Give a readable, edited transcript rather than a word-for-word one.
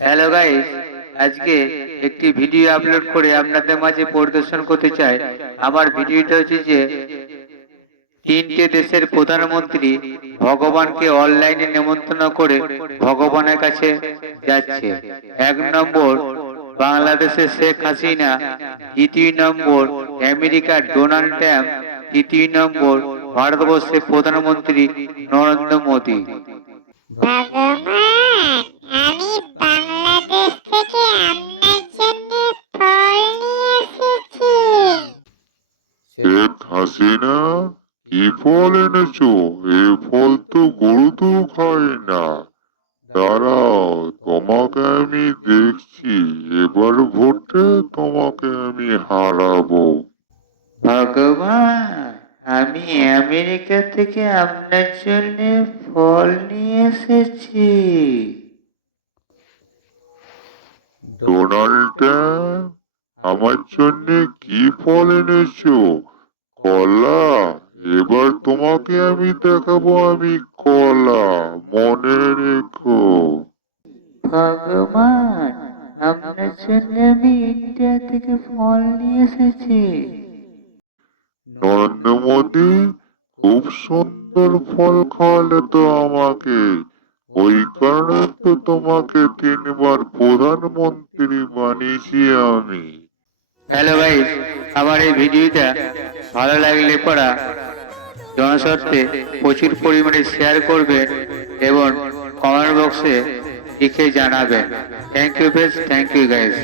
Hello guys, আজকে একটি video upload করে আপনাদের মাঝে পরিদর্শন করতে চাই। আমার ভিডিওটা হচ্ছে যে তিনটে দেশের প্রধানমন্ত্রী ভগবানকে অনলাইনে নেমন্তন্ন করে ভগবানের কাছে যাচ্ছে। 1 নম্বর বাংলাদেশের শেখ হাসিনা, 2য় নম্বর আমেরিকার ডোনাল্ড ট্রাম্প, 3য় নম্বর ভারতবর্ষের প্রধানমন্ত্রী নরেন্দ্র মোদী। ভগবান, আমি বাংলাদেশ থেকে আপনার জন্য ফল নিয়ে এসেছি। শেখ হাসিনা, কি ফল এনেছো? এ ফল তো গরু তো খায় না। দাঁড়াও, তোমাকে আমি দেখছি। এবার ভোটে তোমাকে আমি হারাবো। ভগবান, আমি আমেরিকা থেকে আপনার জন্য ফল নিয়ে এসেছি। ডোনাল্ড ট্রাম্প, আমার জন্য কি ফল এনেছো? কলা? এবার তোমাকে আমি দেখাবো আমি কলা, মনে রেখো। ভগবান, আপনার জন্য আমি ইন্ডিয়া থেকে ফল নিয়ে এসেছি। নরেন্দ্র মোদী, খুব সুন্দর ফল খাওয়ালে তো আমাকে। ওই কারণে তো তোমাকে 3বার প্রধানমন্ত্রী বানিয়েছি আমি। হ্যালো গাইস, আমার এই ভিডিওটা ভালো লাগলে পড়া জনস্বার্থে প্রচুর পরিমাণে শেয়ার করবেন এবং কমেন্ট বক্সে লিখে জানাবেন। Thank you friends, thank you guys.